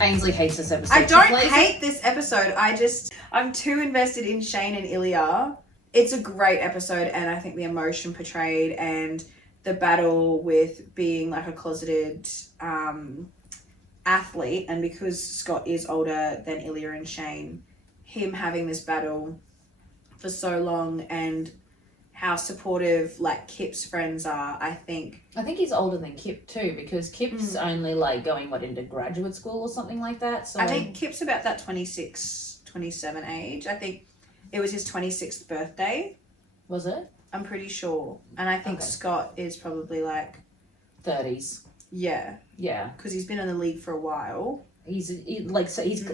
Ainsley hates this episode. I don't hate this episode. I'm too invested in Shane and Ilya. It's a great episode, and I think the emotion portrayed and the battle with being like a closeted athlete, and because Scott is older than Ilya and Shane, him having this battle for so long and how supportive like Kip's friends are. I think he's older than Kip too, because Kip's only like going into graduate school or something like that. So I think Kip's about that 26, 27 age. I think it was his 26th birthday. Was it? I'm pretty sure. And I think Scott is probably like 30s. Yeah. Yeah. Because he's been in the league for a while. He's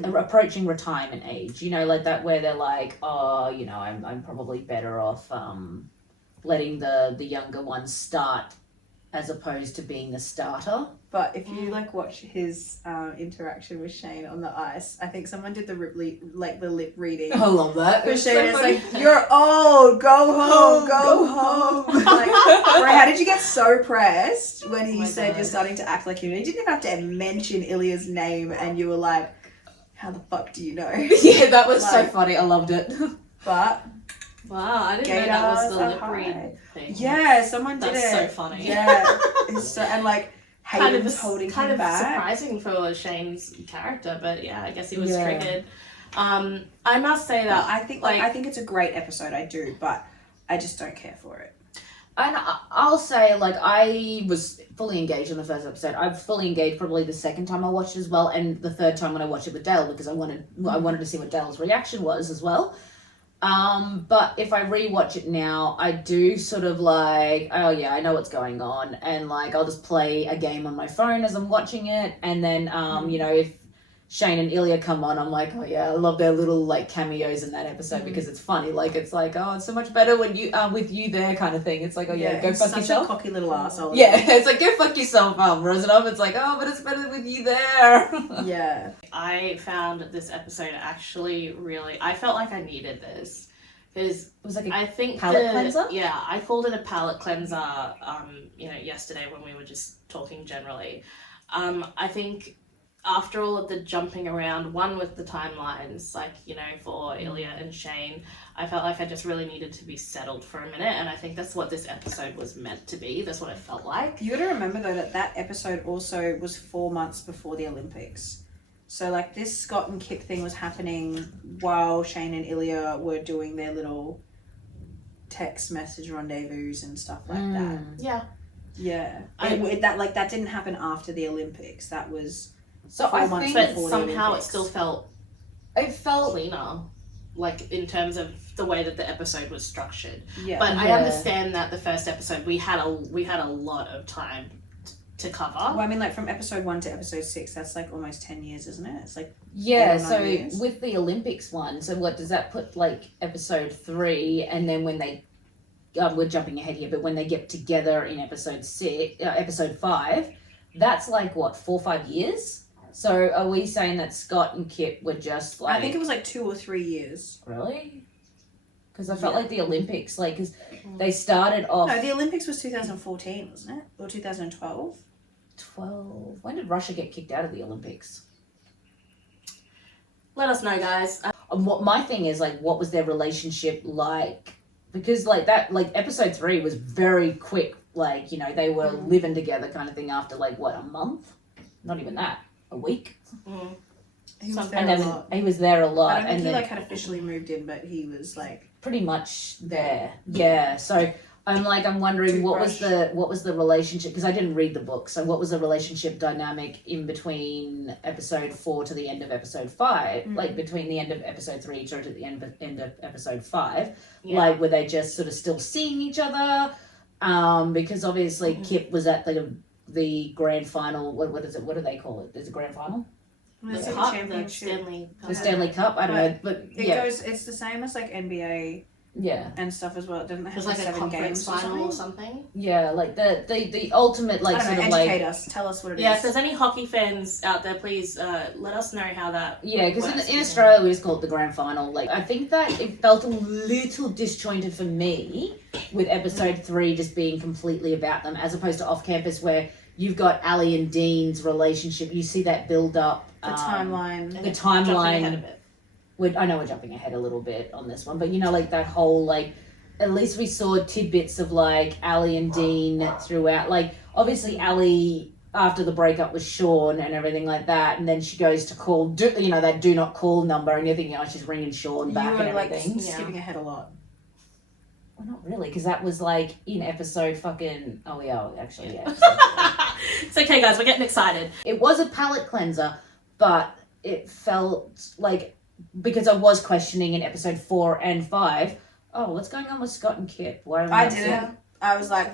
approaching retirement age, you know, like that, where they're like, oh, you know, I'm probably better off letting the younger ones start as opposed to being the starter. But if you like watch his interaction with Shane on the ice, I think someone did the lip reading. I love that. With Shane, it's like, you're old, go home, go home. Like, bro, how did you get so pressed when he said you're starting to act like you? You didn't even have to mention Ilya's name, and you were like, how the fuck do you know? Yeah, that was so funny. I loved it. But wow, I didn't know that was the lip read thing. Yeah, someone did it. That's so funny. Yeah, and like Hayden's holding kind him of back. surprising for Shane's character, but yeah, I guess he was triggered. I must say that I think it's a great episode. I do, but I just don't care for it. And I'll say, like, I was fully engaged in the first episode. I've fully engaged probably the second time I watched it as well, and the third time when I watched it with Dale, because I wanted to see what Dale's reaction was as well. But if I rewatch it now, I do sort of like, oh yeah, I know what's going on, and like I'll just play a game on my phone as I'm watching it, and then you know, if Shane and Ilya come on, I'm like, oh yeah, I love their little like cameos in that episode because it's funny. Like it's like, oh, it's so much better when you with you there kind of thing. It's like, oh yeah, go fuck yourself. Such a cocky little asshole. Yeah, it's like, go fuck yourself, Rosanov. It's like, oh, but it's better with you there. Yeah. I found this episode actually really, I felt like I needed this. Because it was like I think palate cleanser? Yeah, I called it a palate cleanser, you know, yesterday when we were just talking generally. I think after all of the jumping around, one with the timelines, like, you know, for Ilya and Shane, I felt like I just really needed to be settled for a minute, and I think that's what this episode was meant to be. That's what it felt like. You gotta remember though that episode also was 4 months before the Olympics. So like this Scott and Kip thing was happening while Shane and Ilya were doing their little text message rendezvous and stuff like that. Yeah. Yeah. That didn't happen after the Olympics. That was so 4 I months think before somehow the Olympics. it still felt cleaner, like in terms of the way that the episode was structured. Yeah. But I understand that the first episode we had a lot of time to cover. Well, I mean, like from episode 1 to episode 6, that's like almost 10 years, isn't it? It's like so years. With the Olympics one, so what does that put like episode 3, and then when they we're jumping ahead here, but when they get together in episode 5, that's like what, 4 or 5 years? So are we saying that Scott and Kip were just like, I think it was like 2 or 3 years. Really? Because I felt like the Olympics, like, because they started off. No, the Olympics was 2014, wasn't it? Or 2012? 12. When did Russia get kicked out of the Olympics? Let us know, guys. What my thing is, like, what was their relationship like? Because like that, like episode 3 was very quick. Like, you know, they were living together kind of thing after like what, a month? Not even that, a week. He was there And a then lot. he was there a lot. I don't think and he then like had officially moved in, but he was like pretty much there. Yeah. So I'm wondering what was the relationship, because I didn't read the book. So what was the relationship dynamic in between episode 4 to the end of episode 5? Like between the end of episode 3 to the end of episode 5? Yeah. Like were they just sort of still seeing each other? Because obviously Kip was at the grand final. What is it? What do they call it? There's a grand final. The Stanley Cup. The Stanley Cup. I don't know, but it's the same as like NBA and stuff as well. It doesn't have It's like a 7 conference games or final or something. something. Yeah, like the ultimate like I don't sort know, of educate like us. Tell us what it is. Yeah, if there's any hockey fans out there, please let us know how that. yeah, because in Australia we just call it the grand final. Like I think that it felt a little disjointed for me with episode 3 just being completely about them, as opposed to Off Campus where You've got Ali and Dean's relationship. You see that build up. The timeline. The timeline. Jumping ahead a bit. I know we're jumping ahead a little bit on this one, but you know, like that whole like. At least we saw tidbits of like Ali and Dean throughout. Like obviously Ali after the breakup with Sean and everything like that, and then she goes to call, that do not call number, and you're thinking, oh, she's ringing Sean back You were and everything. skipping ahead a lot. Well, not really, because that was like in episode fucking. Oh yeah, actually yeah. It's okay, guys. We're getting excited. It was a palate cleanser, but it felt like because I was questioning in episode 4 and 5. Oh, what's going on with Scott and Kip? Why are we I not didn't. seeing- I was like,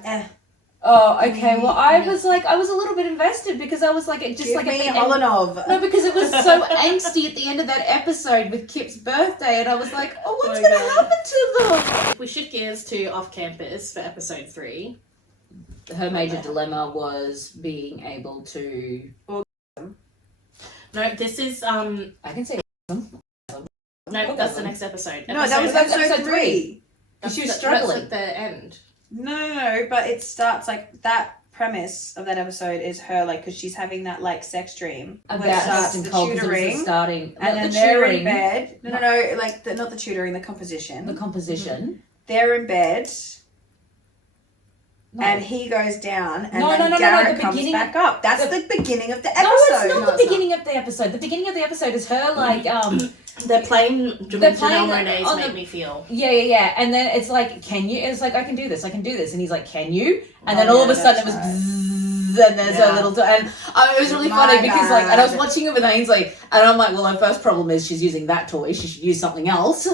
Oh, okay. Well, I was a little bit invested because I was like, it just give like at me the end. Olenov. No, because it was so angsty at the end of that episode with Kip's birthday, and I was like, oh, what's Oh my going to God. happen to them? We shift gears to off campus for episode 3. Her major dilemma was being able to. No, this is I can say. no, that's the next episode. No, that was Episode episode 3. 3. that's she was the- struggling. That's at the end. No, but it starts like that premise of that episode is her like because she's having that like sex dream About where it starts Hudson the Cole, 'cause it was the tutoring starting. and not then the they're in tutoring, bed. No, like not the tutoring, the composition. the composition. They're in bed No. and he goes down and No, then no, Garrett the comes beginning- back up. That's the- the beginning of the No, episode. it's not No, the it's beginning of the episode. The beginning of the episode is her like They're playing They're playing Janelle Monáe's on Make the- Me Feel. yeah, and then it's like, can you? It's like I can do this, and he's like, can you? And Oh, then all yeah, of a sudden it that's was, right. bzzz, and there's Yeah. a little, and it was really My funny because like, and I was bad. watching it with Ainsley, and I'm like, well, her first problem is she's using that toy. She should use something else.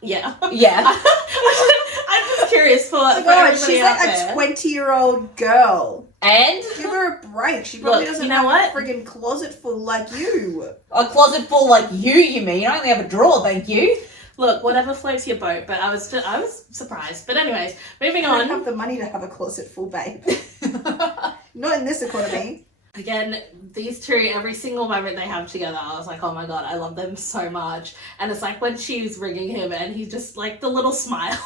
Yeah. Yeah. I'm just curious for Oh my God, everybody she's out like there. a 20-year-old girl. And Give her a break. She probably Look, doesn't you know have what? a friggin' closet full like you. a closet full like you mean? I only have a drawer, thank you. Look, whatever floats your boat, but I was surprised. But anyways, moving I don't on. have the money to have a closet full, babe. Not in this economy. Again, these two, every single moment they have together, I was like, oh my God, I love them so much. And it's like when she's ringing him and he's just like the little smile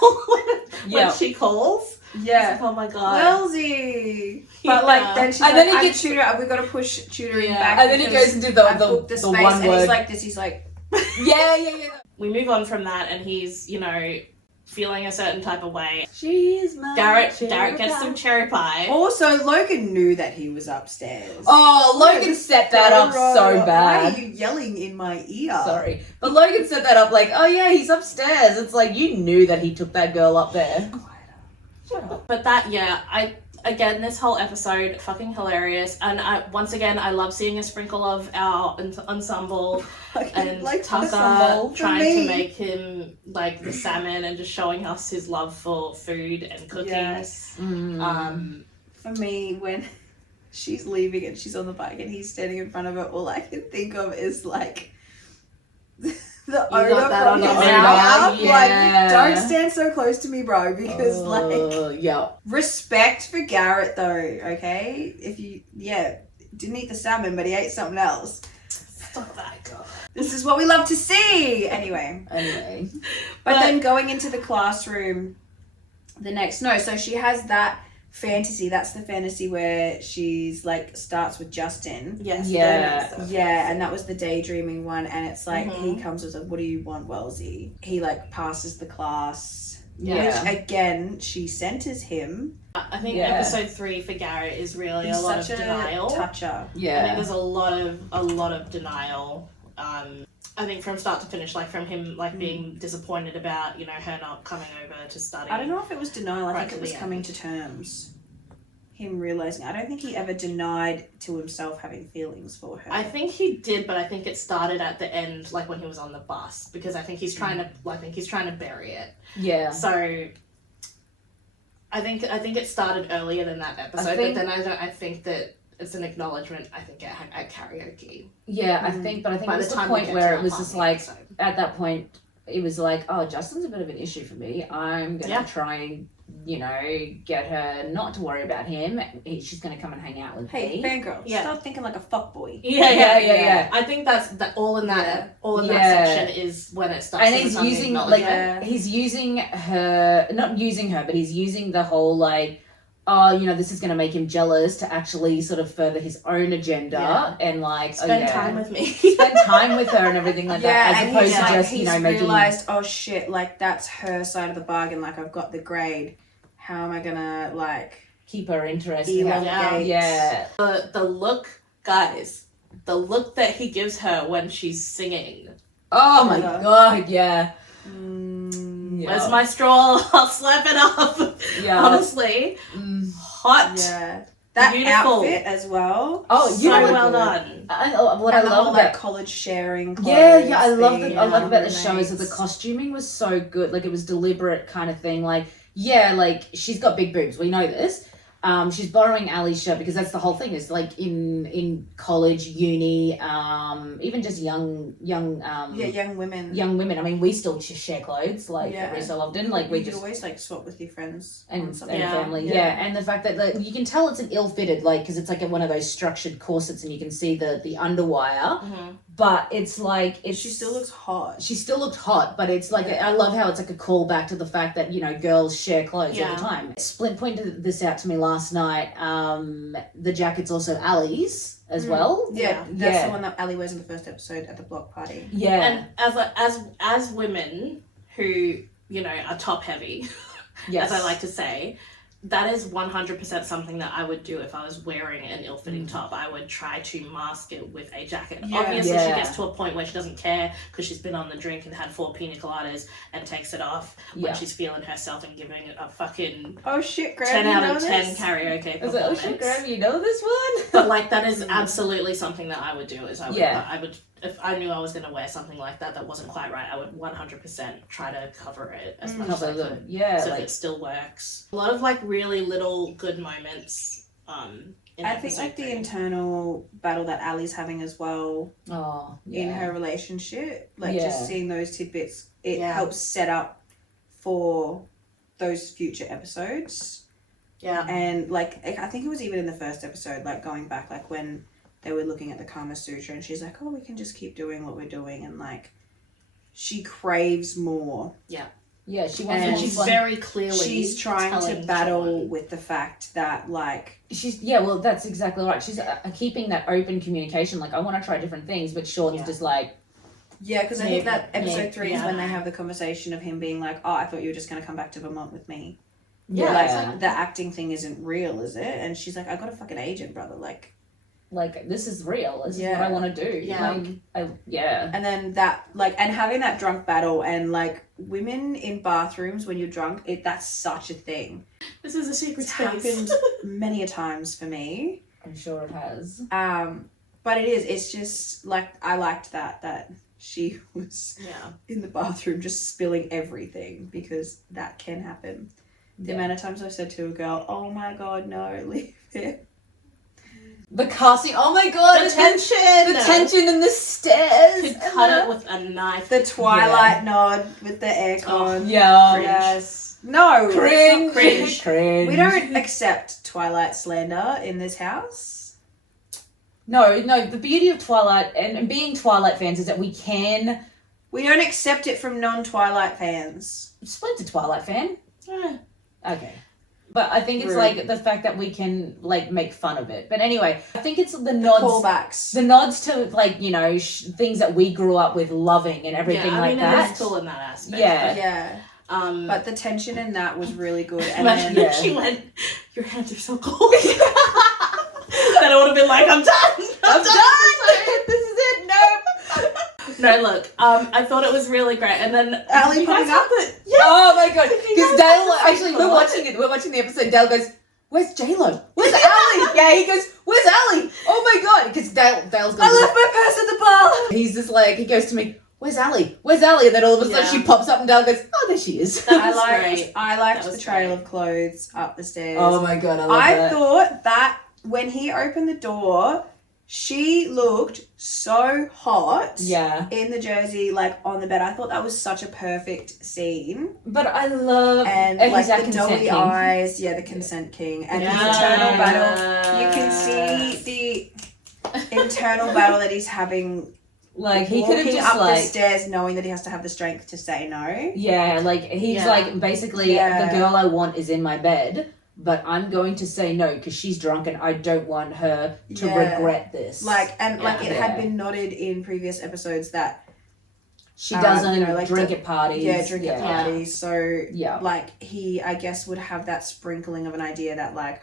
Yeah. when she calls. Yeah. It's like, oh my God. Wellsy. But like Yeah. then she's And like, then he I'm gets- we got to push tutoring Yeah. back. And then he because goes into the- I've the- booked the space, one and word. he's like this. He's like, yeah. We move on from that and he's, feeling a certain type of way. She's my Garrett cherry gets pie. some cherry pie. also Logan knew that he was upstairs. Oh, Logan set that up so Why bad. are you yelling in my ear? Sorry. But Logan set that up like, oh yeah, he's upstairs. It's like, you knew that he took that girl up there. Shut up. But again, this whole episode, fucking hilarious. And once again, I love seeing a sprinkle of our ensemble and like Tucker ensemble for trying me. to make him like the salmon and just showing us his love for food and cooking. Yes. For me, when she's leaving and she's on the bike and he's standing in front of her, all I can think of is like the odor got that from on his your mouth. mouth? Like, Yeah. don't stand so close to me, bro, because like yeah. respect for Garrett though, okay? If you didn't eat the salmon, but he ate something else. Stop that, girl. This is what we love to see. Anyway. Anyway. But then going into the classroom so she has that fantasy. That's the fantasy where she's like starts with Justin. Yes. Yeah. Yeah, and that was the daydreaming one, and it's like Mhm. he comes with a, what do you want, Wellesley? He like passes the class. Yeah. Which again, she centers him. I think Yeah. episode 3 for Garrett is really He's a lot of such a denial. toucher. I think Yeah. there's a lot of denial. I think from start to finish, like from him being disappointed about, her not coming over to study. I don't know if it was denial. I Right think to it was the coming end. to terms. Him realizing. I don't think he ever denied to himself having feelings for her. I think he did, but I think it started at the end, like when he was on the bus, because I think he's trying to bury it. Yeah. So I think it started earlier than that episode, think- but then I think that it's an acknowledgement. I think at karaoke. Yeah, I think By it was the the time we point get where to it was that just part of like, the episode. at that point, it was like, oh, Justin's a bit of an issue for me. I'm going to Yeah. try and, get her not to worry about him. She's going to come and hang out with Hey, me. fangirl, Yeah. stop thinking like a fuckboy. Yeah. I think that's all in that Yeah. section is when it starts. And to he's become the using, acknowledgement. Yeah. he's using her, not using her, but he's using the whole, like, oh, you know, this is going to make him jealous to actually sort of further his own agenda and like Spend time with me. spend time with her and everything like that, as and opposed he's to like, just, you he's know, making... realised, oh shit, like that's her side of the bargain, like I've got the grade. How am I gonna like keep her interested. elongate? Yeah. The look, guys, the look that he gives her when she's singing. Oh my god, yeah. Yeah. Where's my straw? I'll slap it up. Yeah. Honestly, hot. Yeah. That Beautiful. outfit as well. Oh, So you know well what? done. What I And the love whole, about like college sharing clothes yeah, I love thing, I love about the roommates. show is that the costuming was so good. Like it was deliberate kind of thing. Like yeah, like she's got big boobs. We know this. She's borrowing Ali's shirt because that's the whole thing. Is like in college, uni, even just young young women. young women. I mean, we still share clothes like Yeah. every so often. Like we you could just always like swap with your friends and on something. family, Yeah. yeah. And the fact that like, you can tell it's an ill-fitted, like because it's like one of those structured corsets, and you can see the underwire. But it's like She still looks hot. She still looked hot, but it's like I love how it's like a callback to the fact that you know girls share clothes all the time. Splint pointed this out to me last night. The jacket's also Ali's as well. Yeah, that's the one that Ali wears in the first episode at the block party. Yeah, And as women who, you know, are top heavy, yes. as I like to say, that is 100% something that I would do if I was wearing an ill-fitting top. I would try to mask it with a jacket. Yeah. Obviously, Yeah. she gets to a point where she doesn't care because she's been on the drink and had 4 pina coladas and takes it off when she's feeling herself and giving it a fucking Oh shit, Graham, 10 you out know of 10 this? karaoke I was like, oh performance. shit, Graham, you know this one? But like that is absolutely something that I would do. Is Yeah. I would if I knew I was going to wear something like that wasn't quite right, I would 100% try to cover it as much as I could. Yeah, So like that it still works. A lot of like really little good moments. In I think like the internal battle that Ali's having as well in her relationship, like just seeing those tidbits, it helps set up for those future episodes. Yeah. And like I think it was even in the first episode, like going back, like when they were looking at the Kama Sutra and she's like, oh, we can just keep doing what we're doing, and like she craves more. Yeah, she And wants. And she's very clearly she's trying to battle with the fact that like she's well, that's exactly right. She's keeping that open communication. Like I want to try different things, but Sean's just like. Yeah, because I think that episode 3 is yeah. when they have the conversation of him being like, oh, I thought you were just going to come back to Vermont with me. Yeah. Like, the acting thing isn't real, is it? And she's like, I got a fucking agent, brother. Like, this is real. This is what I want to do. Yeah. And then that, like, and having that drunk battle and, like, women in bathrooms when you're drunk, that's such a thing. This is a secret It's space. happened many a times for me. I'm sure it has. But it's just, like, I liked that she was in the bathroom just spilling everything, because that can happen. The amount of times I've said to a girl, oh my god, no, leave it. The casting, oh my god, The tension! The tension in the stairs. Could cut it with a knife. The Twilight nod with the aircon. Yeah. Yes. No. Cringe. Cringe. Cringe. We don't accept Twilight slander in this house. No, the beauty of Twilight and being Twilight fans is that we don't accept it from non-Twilight fans. Splint's a Twilight fan. Okay. But I think it's like the fact that we can like make fun of it. But anyway, I think it's the nods, callbacks, the nods to like, you know, things that we grew up with loving and everything like that. It is cool in that aspect. Yeah. But the tension in that was really good. And Imagine then if she went, your hands are so cold. Then I would have been like, I'm done. I'm done. This is it. Nope. No, look. I thought it was really great, and then Ali popping up. Oh my god! Because Dale, actually, we're watching the episode. Dale goes, "Where's JLo? Where's Ali?" Yeah, he goes, "Where's Ali?" Oh my god! Because Dale's gone. I left my purse at the bar. He's just like, he goes to me, "Where's Ali? Where's Ali?" And then all of a sudden she pops up and Dale goes, "Oh, there she is." I liked the trail of clothes up the stairs. Oh my god! I thought that when he opened the door, she looked so hot. Yeah. In the jersey, like on the bed. I thought that was such a perfect scene. But I love and like the doughy eyes, the consent king, and his internal battle. You can see the internal battle that he's having. Like he could have just up like the stairs, knowing that he has to have the strength to say no. Yeah, like he's like basically the girl I want is in my bed. but I'm going to say no because she's drunk and I don't want her to regret this. Like, and like it had been noted in previous episodes that she doesn't drink at parties. Yeah, drink at parties. So, like, he, I guess, would have that sprinkling of an idea that, like,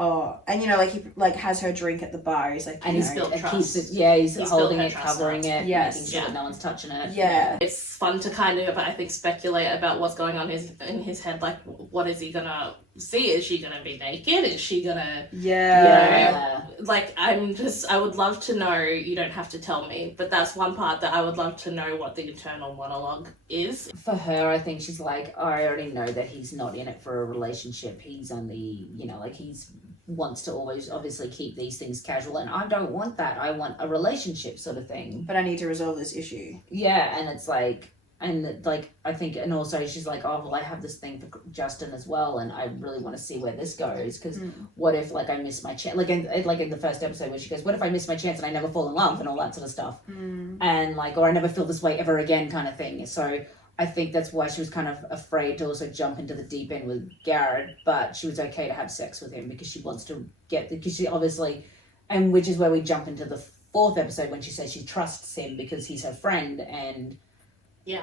and, like, he, like, has her drink at the bar. He's like, and he's built trust. He's holding it, covering it, yes. making sure that no one's touching it. Yeah. It's fun to kind of, I think, speculate about what's going on in his head. Like, what is he gonna see? Is she gonna be naked? Is she gonna... Yeah. Like, I would love to know, you don't have to tell me, but that's one part that I would love to know what the internal monologue is. For her, I think she's like, I already know that he's not in it for a relationship. He's only, like, he's wants to always obviously keep these things casual, and I don't want that. I want a relationship sort of thing. But I need to resolve this issue. Yeah, and it's like, and like, I think, and also she's like, oh, well, I have this thing for Justin as well, and I really want to see where this goes, because what if, like, I miss my chance, like in the first episode where she goes, what if I miss my chance and I never fall in love and all that sort of stuff, and like, or I never feel this way ever again kind of thing. So I think that's why she was kind of afraid to also jump into the deep end with Garrett, but she was okay to have sex with him because she wants to because she obviously, and which is where we jump into the 4th episode when she says she trusts him because he's her friend, and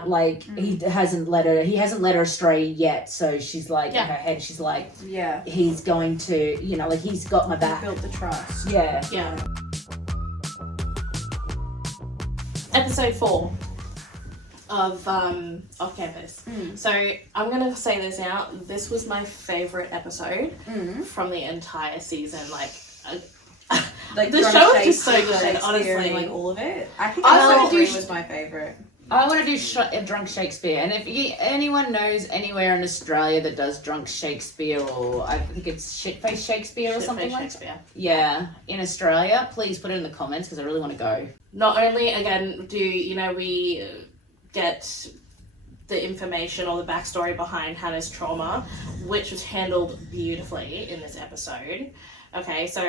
like he hasn't let her astray yet, so she's like in her head she's like, he's going to, like, he's got my back. He built the trust. Yeah. Episode 4 of Campus. So I'm gonna say this now. This was my favorite episode from the entire season. Like the show is just so good. Honestly, like all of it. I think episode 3 was my favorite. I want to do Drunk Shakespeare, and if anyone knows anywhere in Australia that does Drunk Shakespeare, or I think it's Shitface Shakespeare or something like that. Yeah, in Australia, please put it in the comments because I really want to go. Not only, again, do we get the information or the backstory behind Hannah's trauma, which was handled beautifully in this episode. Okay, so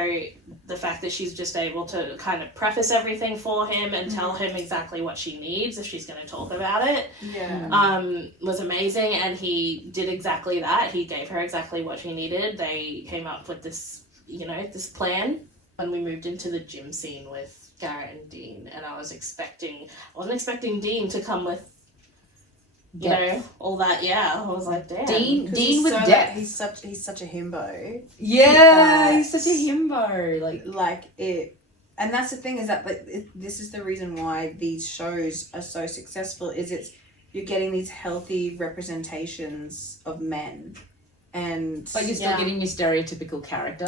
the fact that she's just able to kind of preface everything for him and tell him exactly what she needs if she's going to talk about it, was amazing, and he did exactly that. He gave her exactly what she needed. They came up with this, this plan. When we moved into the gym scene with Garrett and Dean, and I wasn't expecting Dean to come with all that. I was like, damn. Dean with depth. He's such a himbo. Yeah, he's such a himbo. Like it, and that's the thing is that this is the reason why these shows are so successful. Is you're getting these healthy representations of men, but you're still getting your stereotypical character.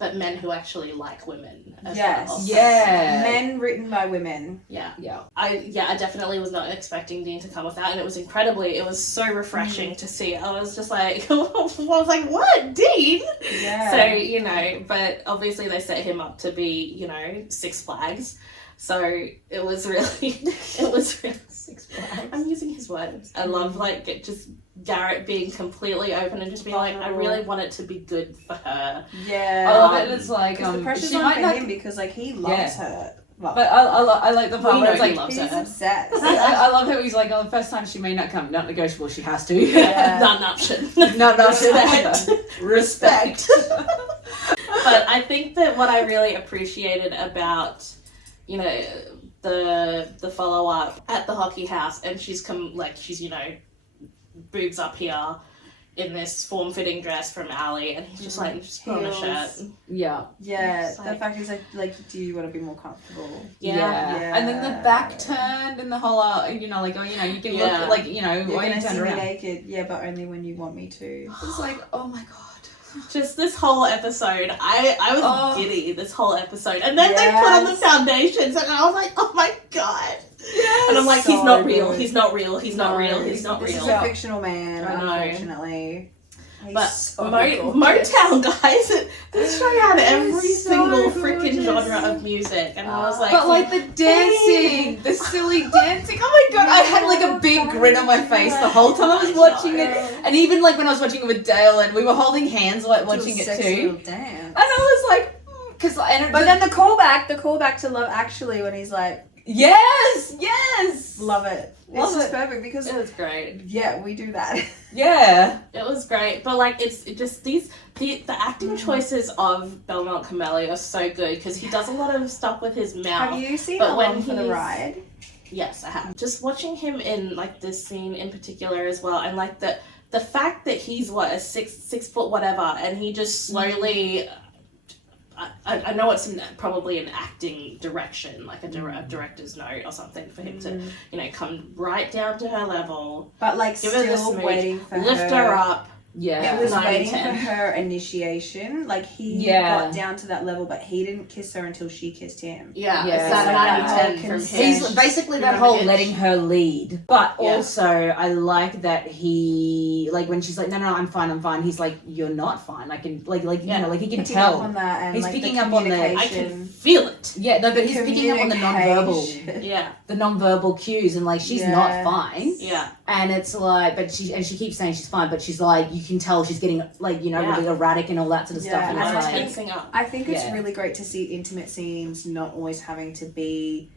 But men who actually like women as well. Yeah. Men written by women. Yeah. I definitely was not expecting Dean to come with that, and it was so refreshing to see. I was just like, what, Dean? Yeah. So, but obviously they set him up to be, Six Flags. So it was really Six Flags. I'm using his words. I love just Garrett being completely open and just being like, I really want it to be good for her. Yeah. I love it. It's like the pressure's on for him because like he loves her. Well, but I like the part where it's like he's obsessed. I love how he's like, the first time she may not come, not negotiable, she has to. Not an option. Not an option. Respect. But I think that what I really appreciated about, the follow up at the hockey house, and she's boobs up here in this form-fitting dress from Ali, and he's just like, just put on a shirt. Yeah. The fact is like, do you want to be more comfortable? Yeah. And then the back turned and the whole, you can look, like, you're when you see turn me around. naked, but only when you want me to. It's like, oh my god. Just this whole episode, I was giddy this whole episode, and then they put on the foundations, and I was like, oh my god. Yes, and I'm like, he's not real. He's not real. He's not real. He's not real. This is a fictional man, unfortunately. Motown, guys. This show had every single freaking genre of music, and I was like, but like the dancing, the silly dancing. Oh my god, I had like a big grin on my face the whole time I was watching it, and even like when I was watching it with Dale, and we were holding hands while watching it too. And I was like, but then the callback to Love Actually, when he's like, yes, love it. It's just perfect because It was great. yeah, we do that. Yeah. It was great, but like it just the acting choices of Belmont Cameli are so good because he does a lot of stuff with his mouth. Have you seen But when Along for the he's- Ride? Yes, I have. Just watching him in like this scene in particular as well, and like the fact that he's what a six foot whatever, and he just slowly. I know it's probably an acting direction, like a director's note or something for him to, come right down to her level, But like give her the still smooch, waiting for lift her up. Yeah. It was 9, waiting 10. for her initiation. Like he Yeah. got down to that level, but he didn't kiss her until she kissed him. Yeah, Yeah, it's that exactly. 90-10 from Consent. him. He's basically that Remember whole Hitch? letting her lead. But Yeah. also, I like that he, like, when she's like, no, I'm fine, he's like, you're not fine. I can, like Yeah. he can Picking up tell. on that and He's like picking the up on the- I can communication. feel it. Yeah, no, but he's picking up on the non-verbal, communication. Yeah, the non-verbal cues, and like, she's Yes. not fine. yeah, And it's like, but she keeps saying she's fine, but she's like, you can tell she's getting, like, Yeah. really erratic and all that sort of stuff. Yeah, And and it's I like, think- tensing up. I think it's Yeah. really great to see intimate scenes not always having to be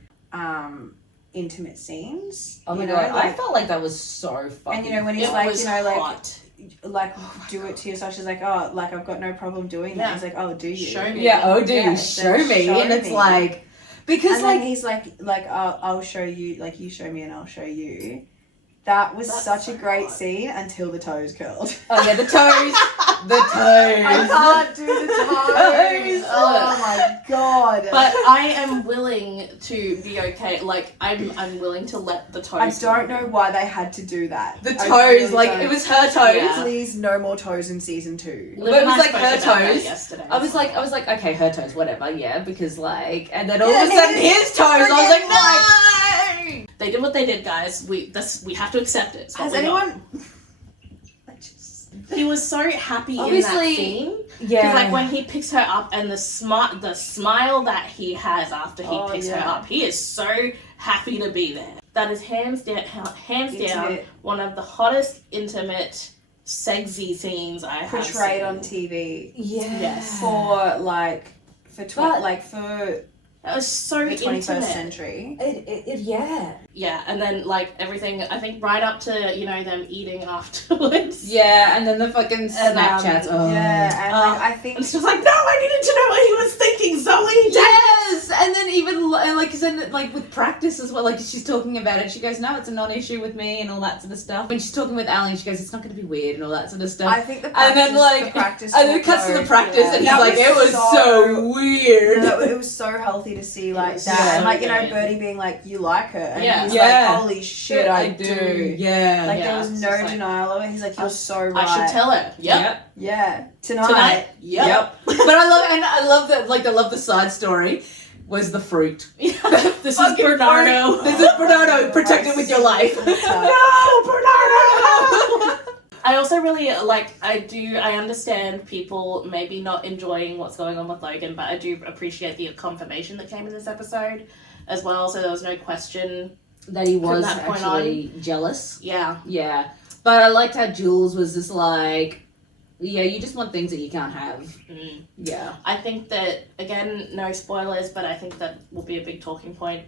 intimate scenes. oh my you god, know, I like, felt like that was so fucking. and when he's It like, was like hot. like do it to yourself. She's like, oh, like I've got no problem doing that. Yeah. He's like, oh, do you? Show me. yeah, oh, do Yeah, you so show me? show And it's me. like, because And like, then he's like I'll show you. Like you show me and I'll show you. That was That's such so a great hot. scene until the toes curled. oh yeah, the toes, the toes. I can't do the toes. Toes. Oh my god. But I am willing to be okay. Like I'm willing to let the toes. I don't know why they had to do that. The I toes, really like don't. it was her toes. Yeah. Please, no more toes in season 2. Liv But it and was I like spoke her about that toes. yesterday. I was like, okay, her toes, whatever, yeah, because like, and then all Yeah, of a sudden his- his toes, I was like, no. They did what they did, guys. We have to accept it. It's what Has we got. anyone? He was so happy in Obviously, that scene. Yeah, Because like when he picks her up and the smile that he has after he picks her yeah. up, he is so happy to be there. That is hands down Intimate. one of the hottest, intimate, sexy scenes I have Portrayed seen. on TV yeah, Yes. for like for for That was so the 21st intimate. century. yeah, Yeah, and then like everything, I think right up to them eating afterwards. yeah, and then the fucking Snapchats. Oh. Yeah, and like, I And think it's just like, no, I needed to know what he was thinking, Zoe. Yes, and then even like, then like with practice as well. Like she's talking about it, she goes, "No, it's a non-issue with me," and all that sort of stuff. When she's talking with Ali, she goes, "It's not going to be weird," and all that sort of stuff. I think the and practice, then like, the practice and then it cuts to the talk, practice, yeah. and he's That like, "It was so weird." No, it was so healthy to see like was that, so and like good. Birdie being like, "You like her," and Yeah. he's Yeah. like, "Holy shit, I do." Yeah. Like Yeah, there was it's no just like, denial of it. He's like, "You're so right." I should tell her. Yep. Yeah, tonight. Tonight. Yep. But I love that. Like, I love the side story. Was the fruit? This is Fucking Bernardo. fruit. This is Bernardo. Protect it with your life. No, Bernardo! I also really I understand people maybe not enjoying what's going on with Logan, but I do appreciate the confirmation that came in this episode as well, so there was no question. That he was that point actually jealous. Yeah. Yeah. But I liked how Jules was just like, yeah, you just want things that you can't have. Mm. Yeah. I think that, again, no spoilers, but I think that will be a big talking point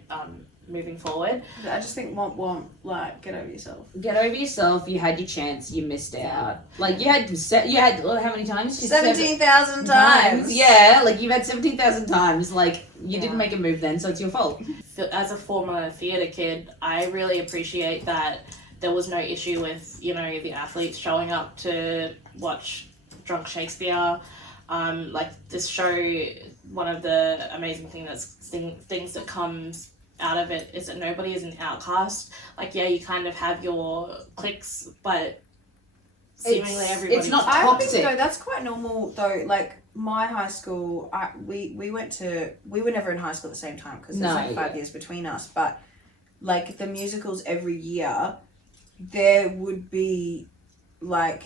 moving forward. I just think womp like get over yourself. Get over yourself. You had your chance. You missed out. Like you had how many times? 17,000 times. Yeah, like you've had 17,000 times. Like you didn't make a move then, so it's your fault. As a former theatre kid, I really appreciate that there was no issue with, the athletes showing up to watch Drunk Shakespeare. Like this show, one of the amazing things that comes out of it is that nobody is an outcast. Like, yeah, you kind of have your cliques, but seemingly everybody. It's not I toxic. think no, that's quite normal though. Like my high school, we were never in high school at the same time because there's like 5 years between us. But like the musicals every year, there would be like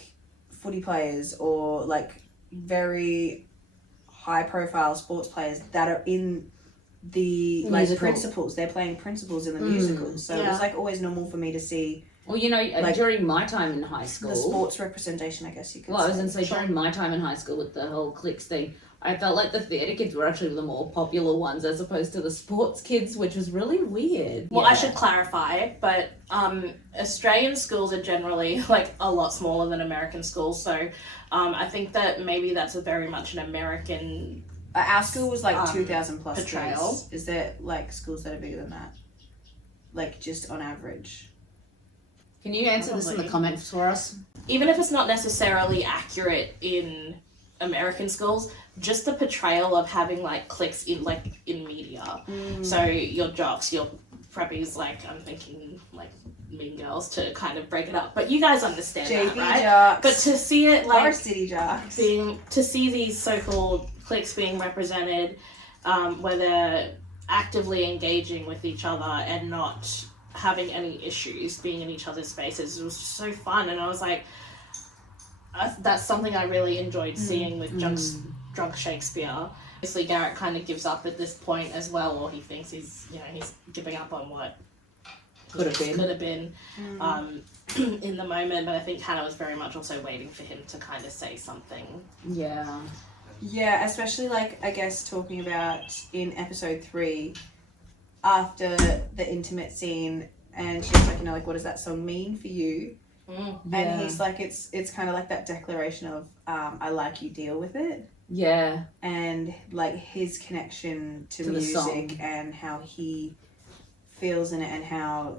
footy players or like very high profile sports players that are in the like Musical. principals. They're playing principals in the musicals. So it was like always normal for me to see Well, Like, during my time in high school, the sports representation, I guess you could well, I was say. going to say during my time in high school with the whole cliques thing, I felt like the theatre kids were actually the more popular ones as opposed to the sports kids, which was really weird. Well, I should clarify, but Australian schools are generally like a lot smaller than American schools, so I think that maybe that's very much an American. Our school was like 2,000 plus portrayal. kids. Is there like schools that are bigger than that? Like just on average? Can you answer this in the Probably. comments for us? Even if it's not necessarily accurate in American schools, just the portrayal of having like cliques in media. So your jocks, your preppies, like I'm thinking like Mean Girls to kind of break it up. But you guys understand that, JV right? jocks. But to see it like City jocks. to see these so-called cliques being represented, where they're actively engaging with each other and not having any issues being in each other's spaces, it was so fun. And I was like, that's something I really enjoyed seeing with drunk Shakespeare. Obviously Garrett kind of gives up at this point as well, or he thinks he's giving up on what Could have been. in the moment, but I think Hannah was very much also waiting for him to kind of say something. Yeah. Yeah, especially like I guess talking about in episode 3, after the intimate scene, and she's like, like, what does that song mean for you? And he's like, it's kind of like that declaration of I like you, deal with it. Yeah. And like his connection to the music song. and how he feels in it, and how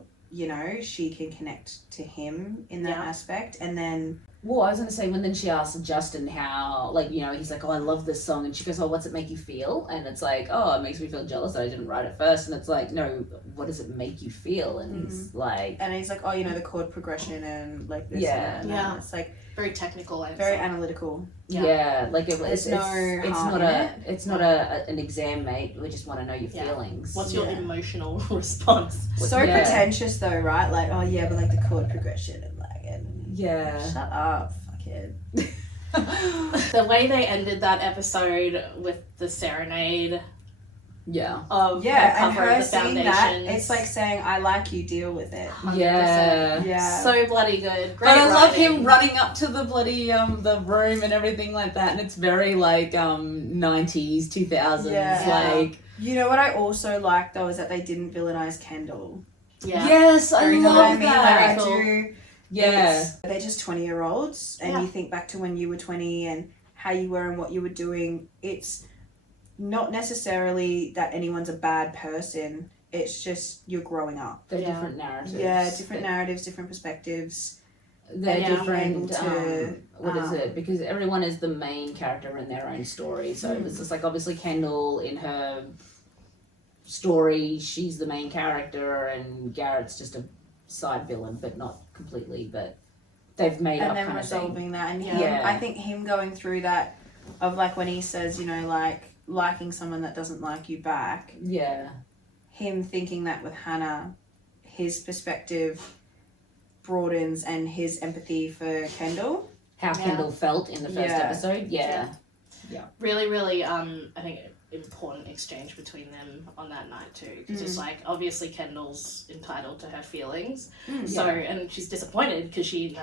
she can connect to him in that aspect. And then Well, I was going to say, when then she asked Justin how, like, he's like, oh, I love this song. And she goes, oh, what's it make you feel? And it's like, oh, it makes me feel jealous that I didn't write it first. And it's like, no, what does it make you feel? And he's like... And he's like, oh, the chord progression and like this. Yeah. And that. And it's like Very technical and very analytical. Yeah, like There's no it's heart not in a it. it's not an exam, mate. We just want to know your Yeah. feelings. What's your emotional response? So Yeah. pretentious though, right? Like, oh yeah, but like the chord progression and like, and Yeah. shut up, fuckhead. The way they ended that episode with the serenade Yeah. of Yeah, the and cover her of the seeing that, foundations. it's like saying, I like you, deal with it. 100%. Yeah. Yeah. So bloody good. Great But I love writing. him running up to the bloody the room and everything like that, and it's very like 90s, 2000s, Yeah. like You know what I also like though is that they didn't villainize Kendall. Yeah. yes, I Very You know cool. what I love mean? that. Like I Very do. Yeah. They're just 20-year-olds, and Yeah. you think back to when you were 20 and how you were and what you were doing. It's not necessarily that anyone's a bad person. It's just you're growing up. They're Yeah. different narratives. Yeah, different narratives, different perspectives. They're Yeah. different. Able to, What is it? Because everyone is the main character in their own story. So it's just like obviously Kendall in her story, she's the main character, and Garrett's just a side villain, but not completely. But they've made And up then kind of thing. resolving that. And Yeah. I think him going through that of like when he says, like liking someone that doesn't like you back, Yeah. him thinking that with Hannah, his perspective broadens and his empathy for Kendall. How Yeah. Kendall felt in the first Yeah. episode. Yeah. Really, really, I think important exchange between them on that night too, because it's like obviously Kendall's entitled to her feelings, so and she's disappointed because she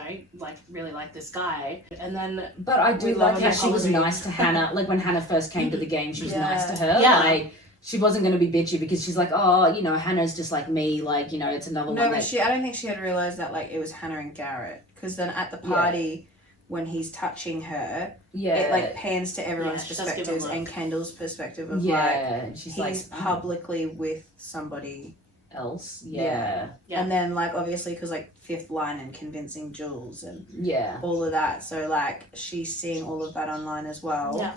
really liked this guy, and then But I do We like love how an she was apology. nice to Hannah. Like when Hannah first came to the game, she was Yeah. nice to her. Yeah. Like she wasn't going to be bitchy because she's like, oh, Hannah's just like me. Like, it's another No, one but that... I don't think she had realised that like it was Hannah and Garrett, because then at the party when he's touching her, Yeah. it like pans to everyone's she does give a perspectives look. and Kendall's perspective of yeah. And she's like he's like, publicly with somebody. else. Yeah. Yeah. Yeah. And then like obviously because like fifth line and convincing Jules and Yeah. all of that, so like she's seeing all of that online as well. yeah,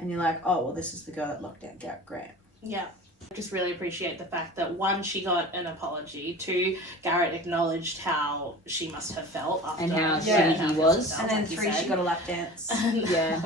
And you're like, oh well, this is the girl that locked down Garrett Grant. yeah. Just really appreciate the fact that 1, she got an apology. 2, Garrett acknowledged how she must have felt after And how shitty he was. And then 3, she got a lap dance. Yeah.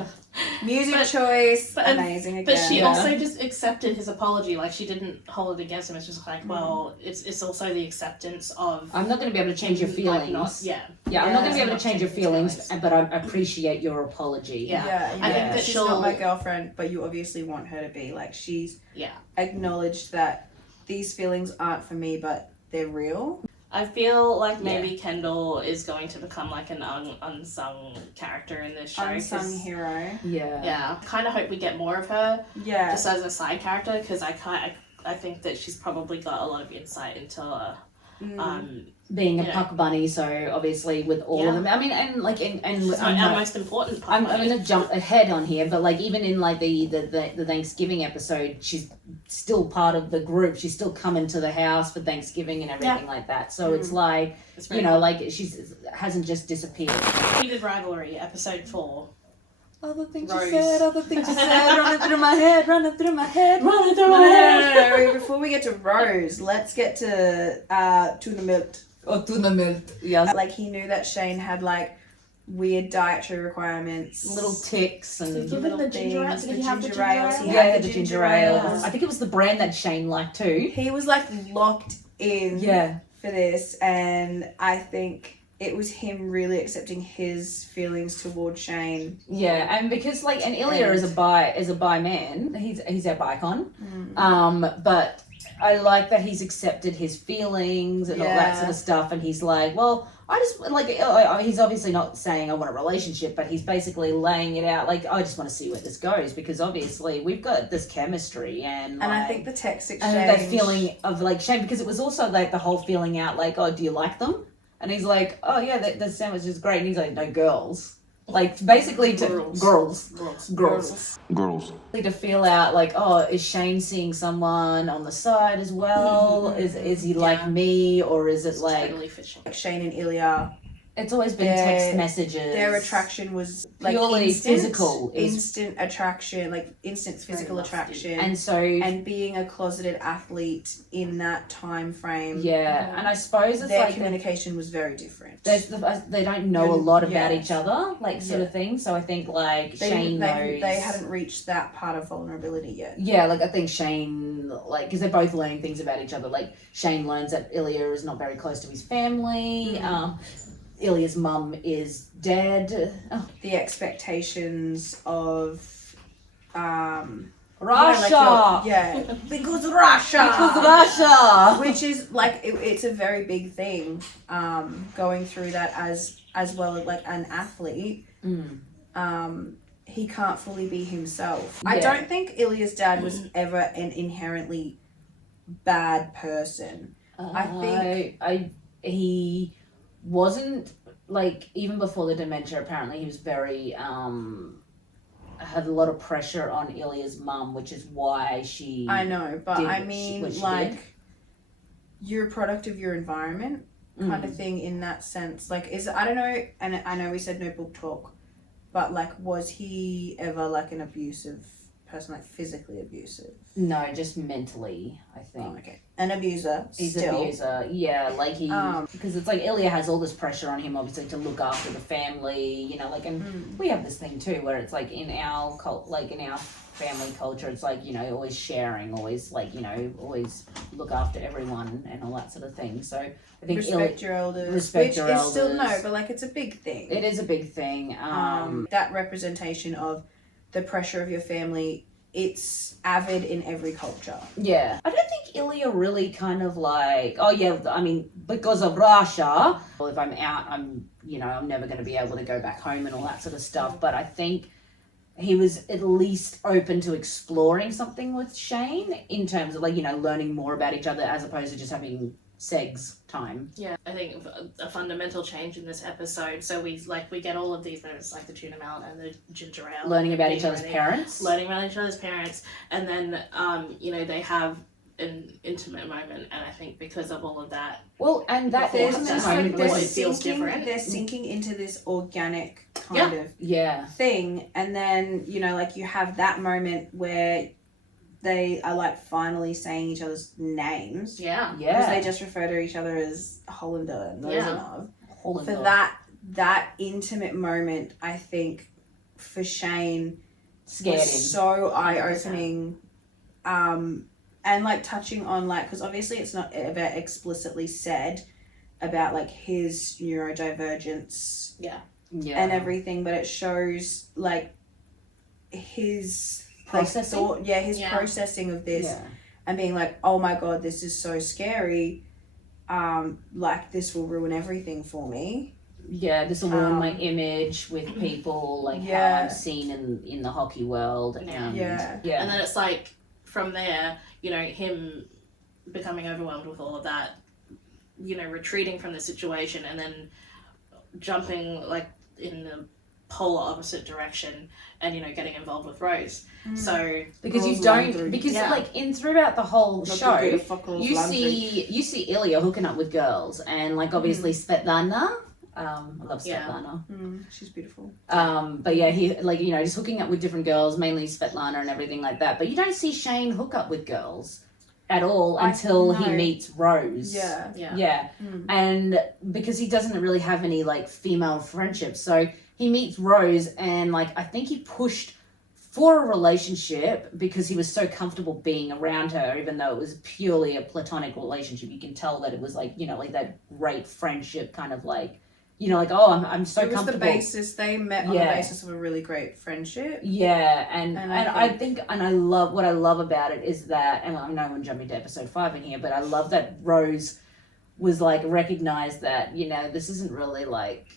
Music But- choice, but- amazing again. But she Yeah. also just accepted his apology. Like she didn't hold it against him. It's just like, well, it's also the acceptance of. I'm not going to be able to change your like, feelings. not- yeah. Yeah, I'm not going to be Yeah. able to change your feelings, but I appreciate your apology. Yeah. Yeah, I think that she's she'll- not my girlfriend, but you obviously want her to be. Like she's Yeah. acknowledged that these feelings aren't for me, but they're real. I feel like maybe Kendall is going to become like an unsung character in this show. Unsung hero. Yeah. Yeah. I kind of hope we get more of her Yeah. just as a side character, because I think that she's probably got a lot of insight into being a puck bunny, so obviously with all of them, I mean, and like, and our most important puck I'm bunny. gonna jump ahead on here, but like even in like the Thanksgiving episode, she's still part of the group. She's still coming to the house for Thanksgiving and everything like that. So it's like, you know, like she's hasn't just disappeared. Heated Rivalry, episode 4. Other things Rose. you said, other things you said, running through my head, running through my head, running through No, my no, head. no, no, no. Before we get to Rose, let's get to tuna milk. Oh, tuna milk. Yeah. Like, he knew that Shane had like weird dietary requirements, Little ticks and Given the ginger ale, things, did the he have the ginger ginger ales. ale? He yeah, had the ginger ale. ales. I think it was the brand that Shane liked too. He was like locked in Yeah. for this, and I think it was him really accepting his feelings towards Shane. Yeah, and because like, and Ilya is a bi man. He's our bicon. But I like that he's accepted his feelings and all that sort of stuff, and he's like, well, I just like. He's obviously not saying I want a relationship, but he's basically laying it out like, I just want to see where this goes, because obviously we've got this chemistry and like, I think the text exchange and that feeling of like shame, because it was also like the whole feeling out like, oh, do you like them? And he's like, oh yeah, the sandwich is great. And he's like, no, girls. Like basically to girls. To feel out like, oh, is Shane seeing someone on the side as well? Is he like me, or is it like Totally fishing. like Shane and Ilya, it's always been Their- text messages. their attraction was like Purely instant, physical. It was- instant attraction, like instant physical lusty. attraction, and so and being a closeted athlete in that time frame, yeah, and I suppose it's their like communication was very different. they don't know a lot about Yeah. each other, like sort of thing. So I think like Shane knows they hadn't reached that part of vulnerability yet. Yeah, like I think Shane, like, because they're both learning things about each other. Like Shane learns that Ilya is not very close to his family. Ilya's mum is dead. Oh, The expectations of Russia. because Russia, Because Russia. which is like it's a very big thing. Going through that as well as like an athlete. He can't fully be himself. I Yeah. don't think Ilya's dad was ever an inherently bad person. I think he wasn't, like, even before the dementia. Apparently, he was very had a lot of pressure on Ilya's mum, which is why she. I know, but did I what mean, what she like, did. you're a product of your environment, kind of thing. In that sense, like, I don't know, and I know we said no book talk, but like, was he ever like an abusive person, like physically abusive? No, just mentally, I think. Oh, okay, an abuser. He's still. an abuser, yeah, like he, because it's like Ilya has all this pressure on him, obviously, to look after the family, you know, like, and we have this thing too, where it's like in our like in our family culture, it's like, you know, always sharing, always like, you know, always look after everyone and all that sort of thing. So I think Respect your elders. respect which your is still elders. no, but like it's a big thing. It is a big thing. That representation of the pressure of your family, it's avid in every culture. Yeah. I don't think Ilya really kind of like, oh yeah, I mean, because of Russia, well, if I'm out, I'm never going to be able to go back home and all that sort of stuff. But I think he was at least open to exploring something with Shane in terms of like, you know, learning more about each other as opposed to just having segs time. Yeah, I think a fundamental change in this episode. So we get all of these moments, like the tuna melt and the ginger ale, Learning about being each other's ready, parents. learning about each other's parents, and then they have an intimate moment, and I think because of all of that, Well, and that There's is this moment like- was- it feels different. They're sinking into this organic kind of yeah. thing, and then like you have that moment where they are like finally saying each other's names. yeah, Because they Yeah. just refer to each other as Hollander and Rosanov. Hold For on. that intimate moment, I think for Shane Scared was him. so eye-opening, and like touching on like, because obviously it's not ever explicitly said about like his neurodivergence Yeah. and everything, but it shows like his Processing? like, his Yeah. processing of this Yeah. and being like, oh my god, this is so scary. like this will ruin everything for me. Yeah, this will ruin my image with people, like Yeah. how I'm seen in the hockey world. And Yeah. yeah. And then it's like, from there, you know, him becoming overwhelmed with all of that, you know, retreating from the situation and then jumping, like, in the polar opposite direction and, you know, getting involved with Rose. So... Because you Girls' don't, laundry. because Yeah. like throughout the whole Not show, to do the fuck girls' you laundry. see Ilya hooking up with girls, and like obviously Svetlana. I love Yeah. Svetlana. She's beautiful. But yeah, he like, you know, just hooking up with different girls, mainly Svetlana and everything like that. But you don't see Shane hook up with girls at all until he know. meets Rose. Yeah. Yeah. And because he doesn't really have any like female friendships, so he meets Rose, and like I think he pushed for a relationship because he was so comfortable being around her, even though it was purely a platonic relationship. You can tell that it was like, you know, like that great friendship kind of like, you know, like, oh, I'm so It was comfortable. the basis. They met on the basis of a really great friendship. Yeah, and I think- think I love what I love about it is that, and I know I'm jumping to episode 5 in here, but I love that Rose was like recognized that, you know, this isn't really like,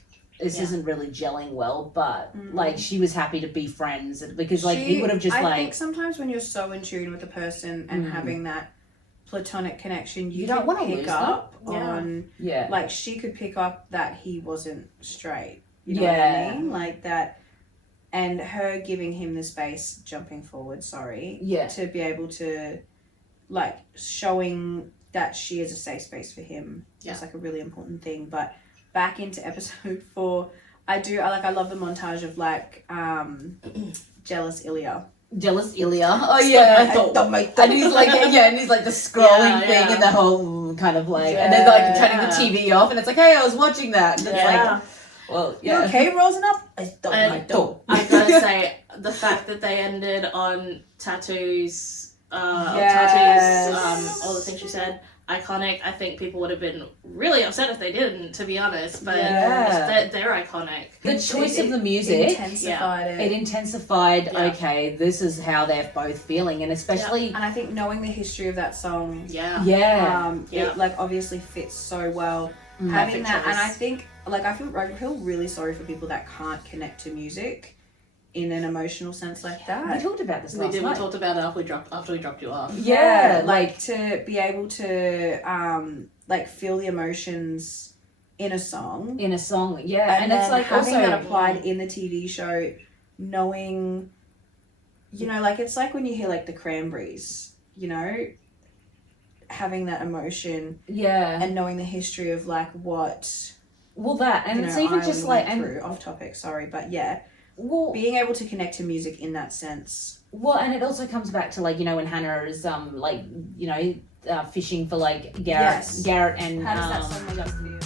this isn't really gelling well, but like she was happy to be friends because like he would have just I think sometimes when you're so in tune with a person and having that platonic connection, you don't can wanna pick lose up them. Yeah. on yeah. like she could pick up that he wasn't straight. You know Yeah. what I mean? Like that, and her giving him the space, jumping forward, Yeah. to be able to, like, showing that she is a safe space for him is like a really important thing. But back into episode 4, I love the montage of like jealous Ilya. Jealous Ilya. Oh yeah. And he's like, and he's like the scrolling Yeah, thing yeah. and the whole kind of like, and then like turning the TV off, and it's like, hey, I was watching that. And it's Yeah. like, well, You yeah. okay, Rosen up? I don't And like don't. I gotta say, the fact that they ended on tattoos, all the things you said, iconic. I think people would have been really upset if they didn't, to be honest, but Yeah. they're iconic. The choice of the music, intensified it intensified, Yeah. okay, this is how they're both feeling, and especially, And I think knowing the history of that song, Yeah. yeah. it like obviously fits so well. Having Perfect that, and choice. I think I feel really sorry for people that can't connect to music in an emotional sense like We that. talked about this We last did. We night. talked about it after we dropped you off. Yeah, like to be able to like feel the emotions in a song, in a song, yeah, and it's then like having also that applied in the TV show, knowing, you know, like it's like when you hear like the Cranberries, you know, having that emotion yeah. and knowing the history of like what. Well, that, and You it's know, even I just went like, through, off topic, sorry, but yeah, well, being able to connect to music in that sense. well, and it also comes back to like, you know, when Hannah is like, you know, fishing for like Garrett, Yes. Garrett and How does that song make us feel?